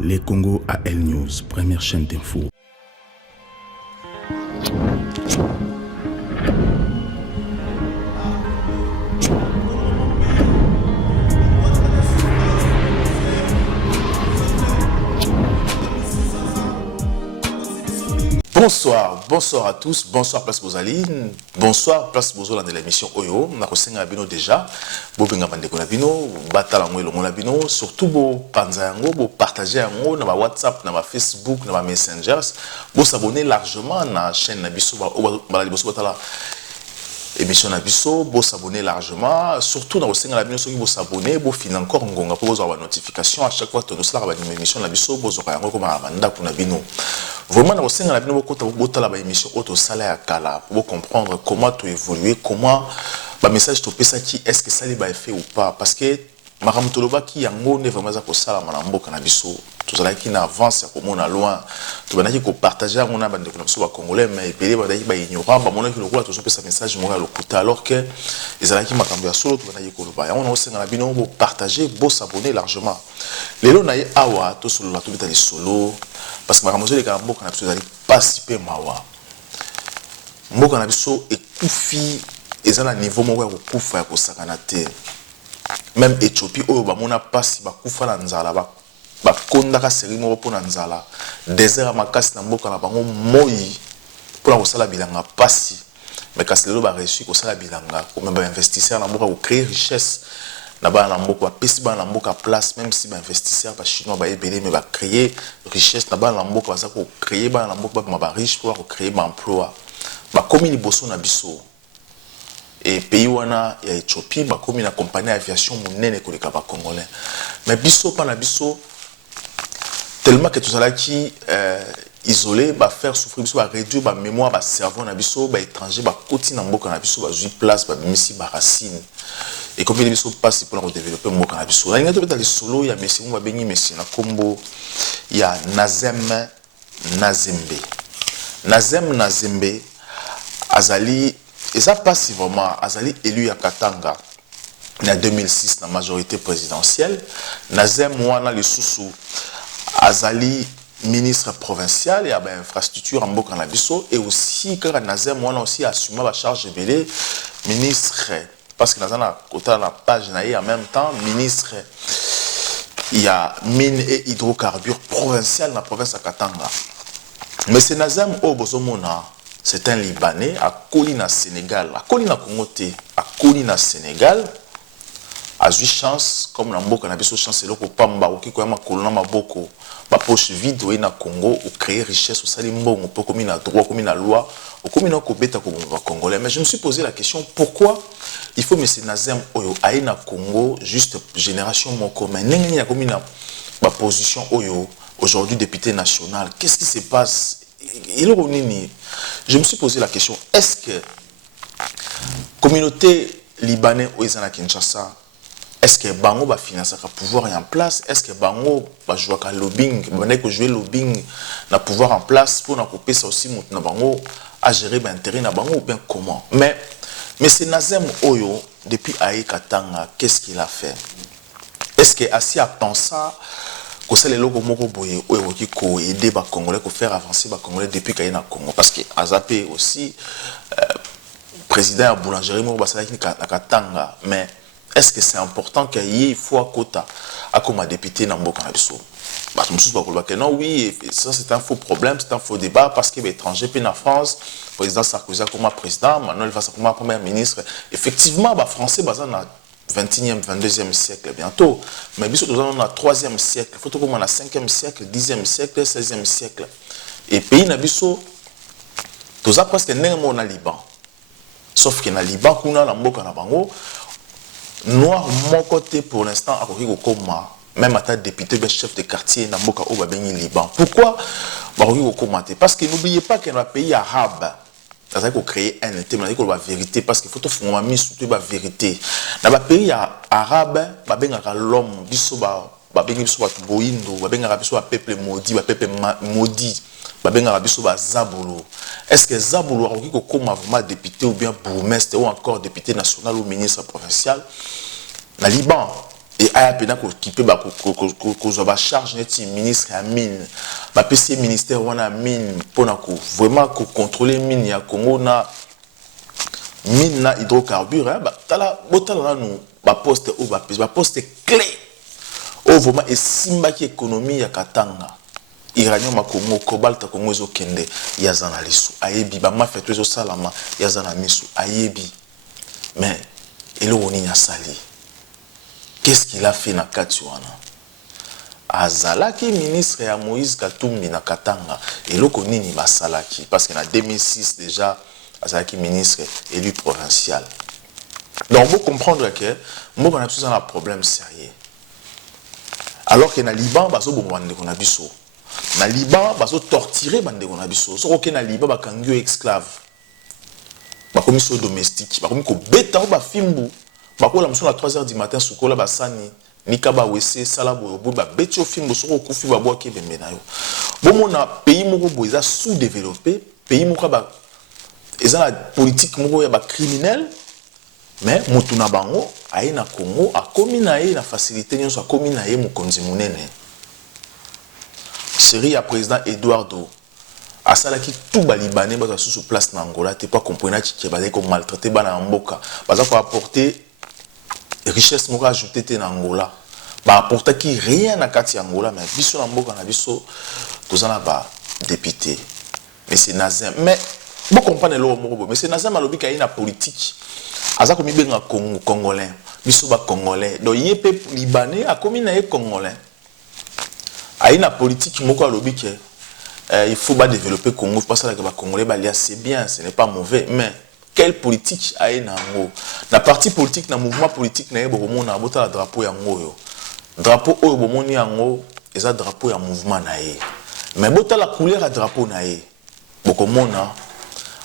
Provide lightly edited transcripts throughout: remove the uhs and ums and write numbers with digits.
Les Congo AL News, première chaîne d'info. Bonsoir à tous, bonsoir Place Bozaline, bonsoir Place Bozola de l'émission Oyo, na kosenga bino déjà, bo benga bandeko na bino, batala ngwe longo na bino, surtout bo panza yango, bo partager yango na ba WhatsApp, na ba Facebook, na ba Messengers, bo s'abonner largement na chaîne na biso ba liboso batala émission na biso, bo s'abonner largement, surtout na kosenga na bino soki bo s'abonner, bo fina encore ngonga po bozo ba notification à chaque fois to sala ba émission na biso bozo ka yango ko ma banda kuna bino. Vraiment, nous avons une émission auto salaire à Kala pour comprendre comment tu évoluer, comment le message qui est-ce que ça a effet ou pas. Parce que Maram Toloba qui a un vraiment pour ça, Marambo Canabiso, tout ça qui avance, comme on a loin, tout le monde qui partage un bande de connexions congolais, mais il peut y ignorant, mon qui le rôle, tout ce message moral au côté, alors que les Alaki m'a cambié à solo, tout le monde qui le on a aussi dans la bino pour partager, pour s'abonner largement. Les lots naïe awa, tout sur la tout est solo. Parce que Maramozo les Gambo qu'on a besoin d'aller participer mawa. Moko na biso ekufi ezana niveau moko ya kokufa ya kosakana te. Même Éthiopie oyo ba mona pasi ba kufa na nzala ba konda ka seri moko pona nzala. Désert makasi na mboka na bango moyi pour kosala bilanga pasi. Mais kasi lelo ba réussir kosala bilanga ko même ba investisseur na mboka ko créer richesse. Là-bas, on a pesi ba na mboka place, même si ba investisseurs ba chinois ba ebele mais ba créer richesse là-bas na mboka za ko créer ba na mboka ba riche pour créer ba emploi. Ba komi liboso na biso. Et pays wana ya Éthiopie ba komi na compagnie aviation monene ko leka ba congolais. Mais biso pa na biso tellement que tout ça là qui isolé ba faire souffrir biso ba réduire ba mémoire ba cerveau na biso ba étranger ba koti na mboka na biso ba jui place ba misi ba racine. Et comme il est passé pour développer mon cannabis. Il y a des solo, il y a Messi, on va bénir Messi, na combo, il y a Nazem Nazembe. Nazem Nazembe, Azali, et ça passe vraiment, Azali élu à Katanga, en 2006, la majorité présidentielle. Nazem Mouana le Soussou, Azali, ministre provincial, il y a une infrastructure en Bokanabiso, et aussi, quand Nazem Mouana aussi assumé la charge de ministre. Parce que dans la page, il y a en même temps ministre, il y a mine et hydrocarbures provincial dans la province de Katanga. Mais c'est Nazem Obozomona, c'est un Libanais à Colina Sénégal, à Colina Congoté, à Colina Sénégal, a eu chance, comme l'amboka n'a pas eu chance, c'est là pour Pamba, ou qui a colonna maboko, ma poche vide, ou na Congo, ou créer richesse, ou salimbo, ou pour comme il a droit, comme il a loi, ou comme il a kobeta comme Congolais. Mais je me suis posé la question, pourquoi il faut M. Nazem Oyo Aïna Congo, juste génération mon commun. Il y a comme une position Oyo, aujourd'hui député national. Qu'est-ce qui se passe? Je me suis posé la question, est-ce que communauté libanaise Oizana Kinshasa, est-ce que Bango va financer le pouvoir en place? Est-ce que Bango va jouer à lobbying? Va jouer lobbying na pouvoir en place pour na couper ça aussi na Bango à gérer l'intérêt na Bango ou bien comment? Mais c'est Nazem Oyo, depuis Aïe Katanga, qu'est-ce qu'il a fait? Est-ce que Assi a pensé que c'est le logo Moko Boye Oyo qui a aidé les Congolais à faire avancer les Congolais depuis qu'il y a un Congo? Parce que Azapé aussi, président de la boulangerie Moko Basalaki Katanga, mais est-ce que c'est important qu'il y ait une fois quota à comme député dans Mboka Nabiso? Non, oui, ça c'est un faux problème, c'est un faux débat parce que l'étranger puis en France, le président Sarkozy comme président, Manuel Valls comme premier ministre. Effectivement, les Français sont dans le 21e, 22e siècle bientôt, mais ils sont dans le 3e siècle, il faut comme dans le 5e siècle, 10e siècle, 16e siècle. Et le pays Nabiso, tout ça presque n'est pas au Liban. Sauf que dans le Liban, on a Mboka Nabango, noir mon côté pour l'instant à Koma. Même à ta député, chef de quartier, dans le Liban. Pourquoi? Parce que n'oubliez pas que dans le pays arabe, il faut créer un État, il faut la vérité, parce qu'il faut faire la vérité. Dans le pays arabe, l'homme, peuple maudit, peuple maudit, Zabolo. Est-ce que Zabolo a comme vraiment député ou bien bourgmestre ou encore député national ou ministre provincial? Dans le Liban, et aya pena ko kipe ba ko zo ba charge neti ministre ya mine ba PC ministère wana mine pona ko vraiment ko contrôler mine ya Congo na mine na hydrocarbures ba tala botala na ba poste ou ba poste clé o vraiment esimba ki économie ya Katanga iranium ma Congo cobalt Congo ezo kende ya zana lisu ayebi ba mafia to ezo salama ya zana misu ayebi mais eloko nini asali. Qu'est-ce qu'il a fait na Katiwana? Azalaki ministre ya Moïse Katumbi na Katanga. Eloko nini basalaki? Parce que en 2006 déjà, azalaki ministre élu provincial. Donc, vous comprendre que moi, on a tous un problème sérieux. Alors que na Liban, baso bomwande qu'on a biso. Na Liban, baso torturer bande qu'on a biso. So que na Liban, bakangyo esclave. Bakomiso domestique. Bakomi ko beta ba fimbu. Bakola muso na 3h du matin sukola basani nikaba wese sala boyo ba beti o film soko kufi ba boa ke bembe na yo. Bomo na pays moko boza sous-développé, pays moko ba eza la politique moko ya ba criminel mais mutu na bango aye na Congo akomi na ye na facilité nyonso akomi na ye mokonzi munene. Série ya président Eduardo asalaki tout ba libanais ba sous place na Angola te pas comprendre que ba ko maltraiter bana mboka baza ko apporter richesse moko ajouté te na Angola ba apporter qui rien na kati Angola mais biso na mboka na biso tozana ba député mais c'est Nazem mais vous comprenez le moko mais c'est Nazem alobi ka ina politique aza ko mi benga Congo congolais biso ba congolais donc yé libanais a komi na ye congolais aina politique moko alobi ke il faut pas développer Congo parce que les Congolais c'est bien, ce n'est pas mauvais, mais quelle politique a nango? La partie politique, le mouvement politique, na bon na bota drapeau yango yo. Drapeau oyo bomoni yango, eza drapeau ya mouvement na ye. Mais bota la couleur à drapeau na ye. Bokomona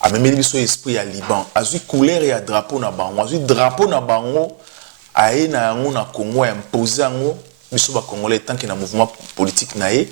a même biso esprit ya Liban, azui couleur ya drapeau na bango, azui drapeau na bango aye na yango na Congo imposer yango biso ba Congolais tant que na mouvement politique na ye.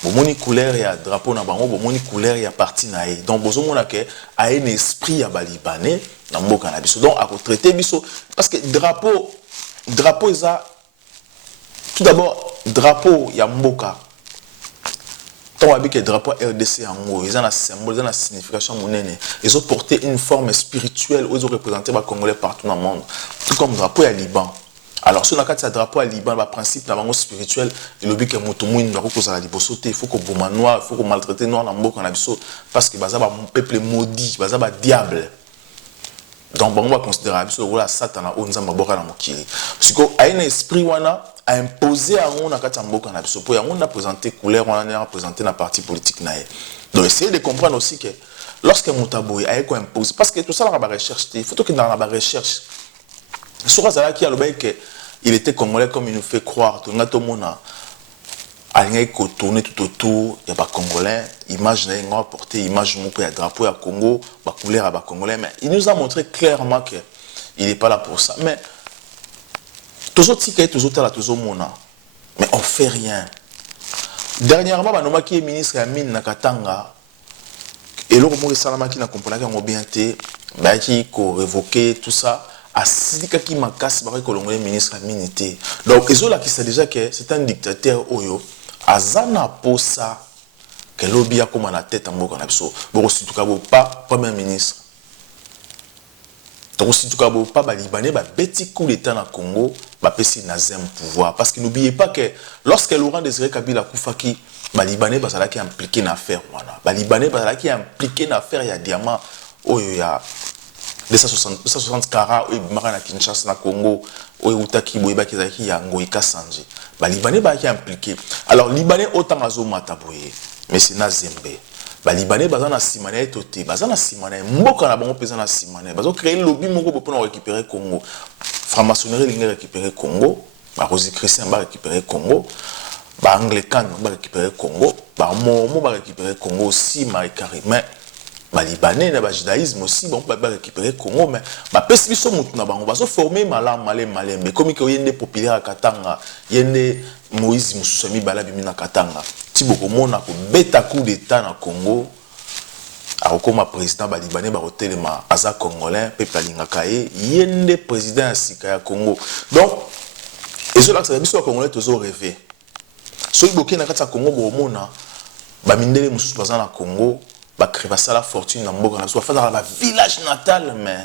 Bomoni couleur ya drapeau na bango bomoni couleur ya parti na ye donc bozo mona ke a un esprit ya balibanais na mboka na biso donc a traiter biso parce que drapeau eza tout d'abord drapeau ya mboka tant abi que drapeau RDC yango eza na symbole eza na signification monene ils ont porté une forme spirituelle ils ont représenté ba Congolais partout dans le monde tout comme drapeau ya Liban. Alors, si on a un drapeau à Liban, le principe d'abord spirituel, il oblige que Moutoumoun doit causer la libosoté, il faut que Bouma noir, il faut que maltraiter noir dans le monde parce que Baza un peuple maudit, Baza un diable. Donc, on va considérer que le Satan a un zambabora dans Mokiri. Parce qu'il y a un esprit a imposé à on a Katamboka na biso. Pour on a présenté couleur, on a présenté la partie politique naïe. Donc, essayez de comprendre aussi que lorsque Moutaboui a imposé, parce que tout ça, la recherche, il faut que dans la recherche, sur ça qui a le que il était congolais comme il nous fait croire tout le monde a tourné tout autour il y a pas congolais image n'a porté image mon pays drapeau à Congo ba couleur à ba congolais mais il nous a montré clairement que il n'est pas là pour ça mais toujours ticket toujours là toujours mona mais on fait rien dernièrement banoma qui est ministre ya mine na Katanga et le moment salama qui n'a compris qu'on bien été ba qui ko révoquer tout ça Asidika qui m'a cassé par le ministre de la Minité. Donc, ils ont qui sait déjà que c'est un dictateur Oyo. Azana Posa, que l'obia comme à la tête en Boka Napso. Bon, si tu n'as pas premier ministre. Donc, si tu n'as pas Libanais, petit coup d'État dans le Congo, Pessi Nazem pouvoir. Parce que n'oubliez pas que lorsque Laurent Désiré Kabila Koufaki, Libanais, qui est impliqué dans l'affaire. Libanais, qui est impliqué dans l'affaire, il y a diamant, il y a 260 carats et marana Kinshasa na Congo ou utaki boyeba kezaki ya ngoika sanje ba libanais ba ki impliqué alors libanais autant azo mataboye mais c'est na zembe ba libanais bazana simana etoté bazana simana mboka na bango pesa na simana bazo créer lobby moko pour récupérer Congo franc-maçonnerie lingi récupérer Congo ba Rosie Christian ba récupérer Congo ba anglican ba récupérer Congo ba momo ba récupérer Congo aussi Marie Carime les Libanais, le judaïsme aussi, bon, va récupérer Congo, mais pesi biso mutu na bango, baso former malin, mais comme il y a des populaires à Katanga, il y a des Moïse Moussami Balabi na Katanga, Tibo Komona ko beta coup d'état na Congo, alors comme président Libanais barotelema aza congolais, peuple alingakaye, il y a des présidents à Sika Congo. Donc Et cela, c'est que les Congolais toujours rêvé. Ceux qui ont été au Congo, ba mindele mususu baza na Congo ba créer la fortune na mboka na so fa dans la village natal mais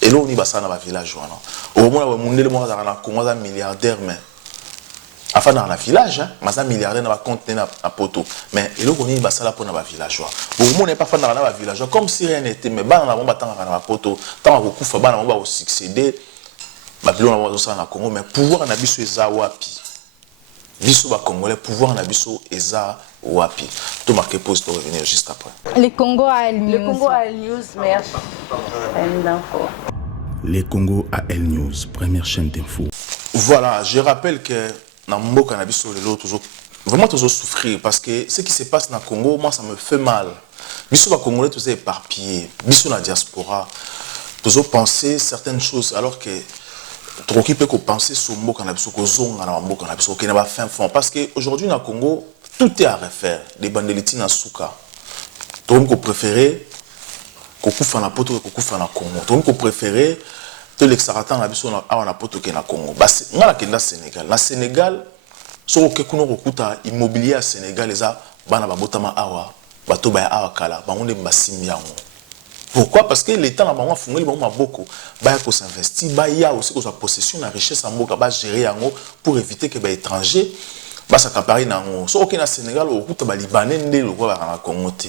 et là on y basa na ba village wana au moins ba mindele mo za na Congo za milliardaire mais enfin dans la village hein mais za milliardaire na ba compte na poto mais et là on y basa la pour na ba village au moins n'est pas fa dans la village comme si rien n'était mais ba na ba tanga na ba poto tant ba kufa ba na ba au succéder ba bilona ba zo na Congo mais pouvoir na biso eza wapi biso ba Congolais pouvoir na biso eza wapi. Tout marqué pause pour revenir juste après. Les Congo à El News. Le Congo à El News, merci. Les Congo à El News, première chaîne d'info. Voilà, je rappelle que dans mon cannabis toujours vraiment toujours souffrir parce que ce qui se passe dans le Congo, moi ça me fait mal. Biso ba Congolais tous éparpillés, biso na diaspora, toujours penser certaines choses alors que trop qui peut penser sur mot cannabis ko zonga na mbo cannabis ko na ba fin fond parce que aujourd'hui dans le Congo tout est à refaire. Les bandeliti na souka. Tout qu'on préférait qu'on coupe na poto qu'on coupe na Congo. Tout qu'on préférait que l'exaratan na biso na na poto ke na Congo. Bas ngala kenda Sénégal. Na Sénégal so ke kuno kokuta immobilier à Sénégal eza bana babotama awa bato ba awa kala bangonde mbasimi yango. Pourquoi? Parce que l'État na bango fungeli bango maboko ba ko s'investir ba ya aussi ko sa possession na richesse en mboka ba gérer yango pour éviter que ba étranger basa kapari nango so okena Sénégal okuta ba libanais nde lokwa ba na Congo te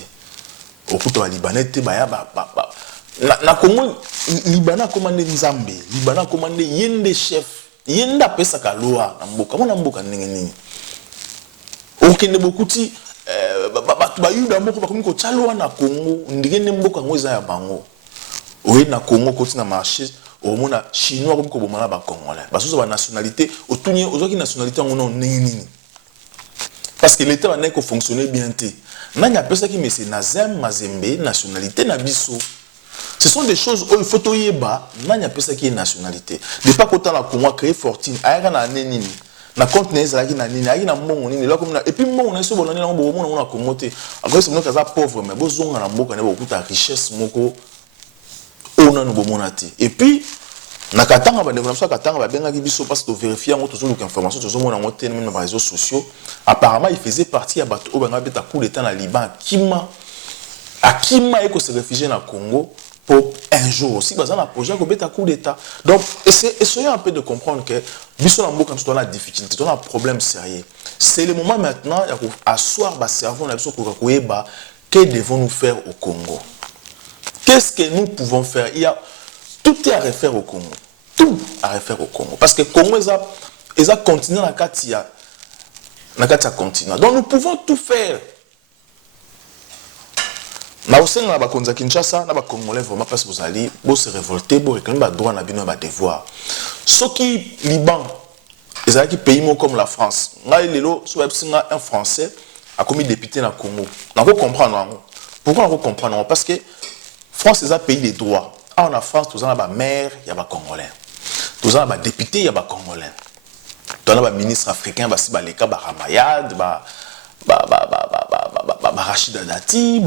okuta ba libanais te ba ya na Congo libanais commandé nzambe libanais commandé yende chef yenda pesa ka loi na mboka mona mboka ndenge nini okende bokuti ba yuda mboka ba komi ko tsalwa na Congo ndenge mboka ngo eza ya bango oye na Congo koti na marché au mona chinois comme ko bomana ba congolais ba so ba nationalité otunye ozoki nationalité ngo non nini. Parce que l'État n'a pas fonctionné bien. Il y a personne qui me dit Nazem, Mazembe, nationalité, Nabiso. Ce sont des choses où il faut tout y bas. Il y a personne qui est nationalité. De pas qu'autant la Congo créé fortune. Il y a un nini. Na compte n'est pas nini. Il y a un bon nini. Et puis mon est sur bon nini. On a Congo. Après c'est nous qui sommes pauvres mais besoin na mboka na beaucoup de richesse moko. On a nous bon monati. Et puis na katanga ba ndeko na katanga ba benga ki biso parce que vérifier ngo toujours l'information toujours mon ngote même dans les réseaux sociaux apparemment il faisait partie à bato banga beta coup d'état na Liban Akima eko se réfugier na Congo pour un jour aussi bazan na projet ko beta coup d'état donc essayez un peu de comprendre que biso na mboka tout on a difficulté on a un problème sérieux c'est le moment maintenant ya ko asseoir ba cerveau na biso ko koyeba que devons-nous faire au Congo qu'est-ce que nous pouvons faire il y a tout est à refaire au Congo. Tout à refaire au Congo. Parce que le Congo est un continent dans le continent. Donc nous pouvons tout faire. Nous avons dit Kinshasa, nous avons Congolais vraiment parce que vous allez se révolter, vous réclamer des droits, des devoirs. Ceux qui Liban, les pays comme la France, un Français a commis député dans le Congo. Nous devons comprendre. Pourquoi nous comprendre? Parce que France est un pays des droits. En France, tous les maires, il y a des Congolais. Tous les députés, il y a des Congolais. Tous les ministres africains, il y a des Ramayad, Rachida Dati,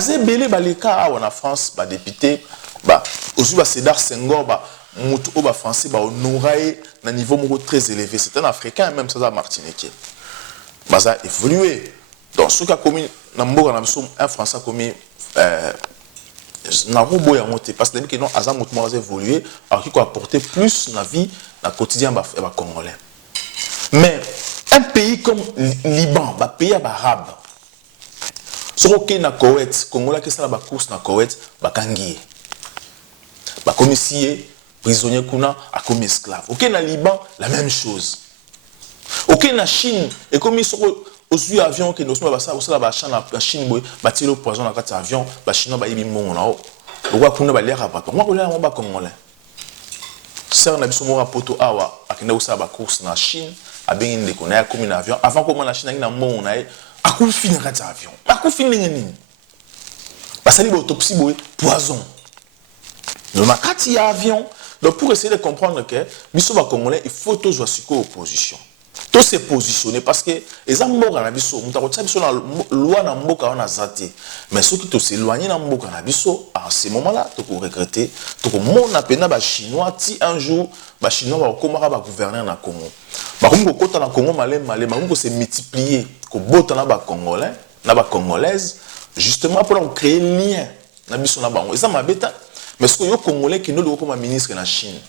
c'est belé les cas en France, les députés, aussi Sédar Senghor, les Français, honoré à un niveau très élevé. C'est un Africain, même ça, Martinique. Ça a évolué. Donc, ce qui a commis, un Français a commis. Parce que nous avons évolué, alors qu'il faut apporter plus dans la vie, dans le quotidien des Congolais. Mais un pays comme Liban, un pays arabe, si on est dans Koweït, les Congolais qui sont dans la course dans Koweït, ils sont commissaires, prisonniers, comme esclaves. Ok, dans Liban, la même chose. Ok, dans Chine, et comme ils sont aux avions qui nous sont passés au la Chine ba tiro poison na kati avion ba chinois ba yibi mongo na o lokwa kuna ba lera papa moi kolela ba congolais ser na biso mo poto awa akenda usala ba course na Chine abengi ndeko na ya komi na avion avant ko na Chine na mongo na e akufi na kati avion akufi nini basali ba autopsie boy poison dans la kati avion donc pour essayer de comprendre que biso ba congolais il faut toujours siko opposition Tout s'est positionné parce que les amboka na biso, muta ko biso na loi na mboka wana zate. Mais ceux qui to s'éloigner na mboka na biso, à ce moment-là, to ko regretter, to ko mona pena ba chinois ti un jour ba chinois ba komaka ba gouverner na Congo. Ba ko kota na Congo malem ba ko se multiplier, ko bota na ba congolais, na ba congolaise, justement pour créer lien na biso na bango. Et ça m'a bêta, mais ce que yo congolais qui nous le comme ministre na Chine.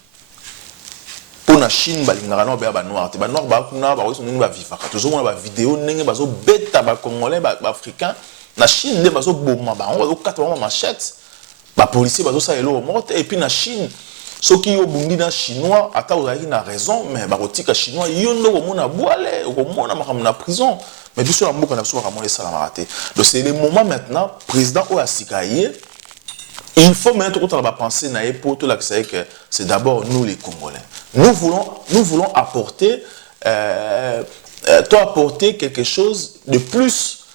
Pour la Chine, les noirs sont noirs. Les noirs sont vivants. Tous les vidéos, les bêta, les Congolais, les Africains. La Chine, les sont bombards. On a 4 machettes. Les policiers sont morts. Et puis la Chine, ceux qui ont bondi dans Chinois, attends, ils ont raison, mais les Chinois, ils ont boalé, ils ont prison. Mais puis sur la mouka, ils ont ça la raté. Donc c'est le moment maintenant, président Oasikaye. Il faut maintenant penser que c'est d'abord nous les Congolais. Nous voulons apporter, apporter quelque chose de plus,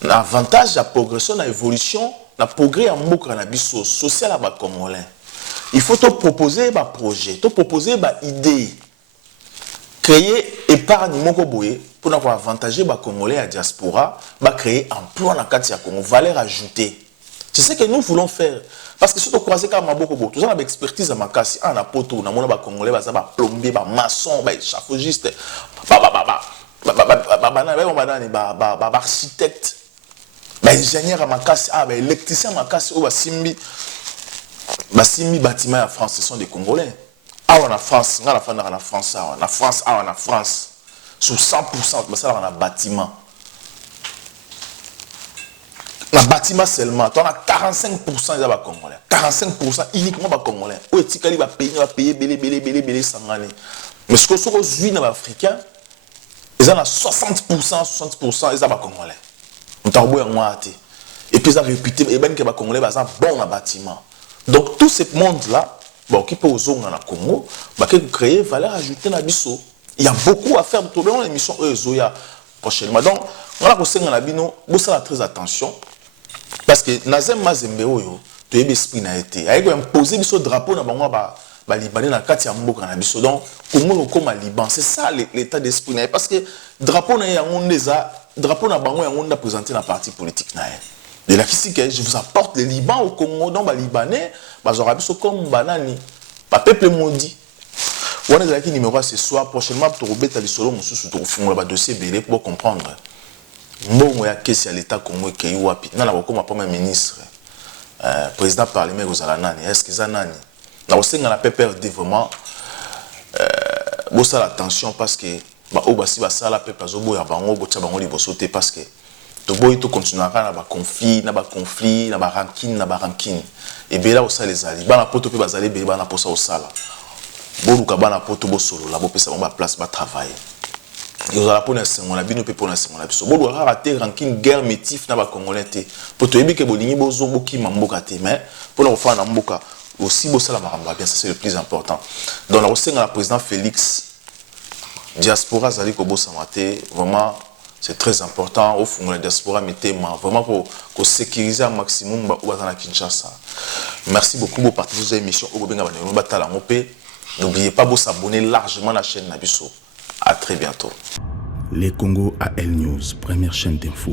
l'avantage, la progression, l'évolution, la progrès en Mokanabiso, social à Congolais. Il faut te proposer un projet, te proposer une idée, créer épargne Mokoboye pour avoir avantager les Congolais à diaspora, créer emploi dans le cadre de Congo, valeur ajoutée. C'est ce que nous voulons faire. Parce que si tu croises comme Maboko, tout ça, l'expertise à Makassi, en apoto, on a mon Congolais, plombier, maçon, échafaudiste, architecte, ingénieur à Makassi, électricien à Makassi, Simbi bâtiment en France, ce sont des Congolais. En France, on a la France, en France, sur 100%, on a un bâtiment. Le bâtiment seulement, tu as 45% des Congolais. 45% uniquement des Congolais. Où est-ce qu'il va payer, belé, sangani. Mais ce que ce que je dans l'Africain, ils ont 60% des Congolais. On t'a oublié moi. Et puis ils ont réputé, et bien que les Congolais sont bons dans le bâtiment. Donc tout ce monde-là, qui peut aux dans le Congo, qui peut créer valeur ajoutée dans le biso. Il y a beaucoup à faire. Pour l'émission Zoya prochainement. Donc, on a conseillé dans la bino, vous faire très attention. Parce que Nazem Mazembe oyo to yebe esprit na été ayeko imposer biso drapeau na bango ba libanais na kati ya mboka na biso donc Congo comme Liban c'est ça l'état d'esprit na parce que drapeau na yango ndeza drapeau na bango yango nda présenter na parti politique na de la kisi que je vous apporte le Liban au Congo donc ba libanais bazora biso comme banani ba peuple maudit on est là qui numéro ce soir prochainement to robeta lisolo mususu to fungula ba dossier belé pour comprendre. Mbongo ya kesi ya l'état Congo ke wapi na bakoma premier ministre président parlement ozala nani est-ce que ça nani na osenga na PPRD vraiment bosa attention parce que obasi basala peuple azobo ya bango botia bango liboso te parce que to boyi to continuera na ba conflit na rancune et bien là osala les ali bana poto pe bazali be bana posa osala boluka bana poto bosolo la bopesa bango ba place ba travailler. Ils ont la peau na sengo na bino pe po na sengo na biso bodo raté ranking guerre métif na ba congolais te po to yebi ke bolingi bozo boki mamboka te mais pour na fa na mboka aussi bo sala maramba bien ça c'est le plus important donc la osenga la président Félix diaspora zali ko bosa maté vraiment c'est très important au fond la diaspora mettez vraiment pour sécuriser un maximum ba na Kinshasa. Merci beaucoup pour partager cette émission au benga ba batala ngopé n'oubliez pas de s'abonner largement à la chaîne Nabiso. À très bientôt. Les Congo AL News, première chaîne d'info.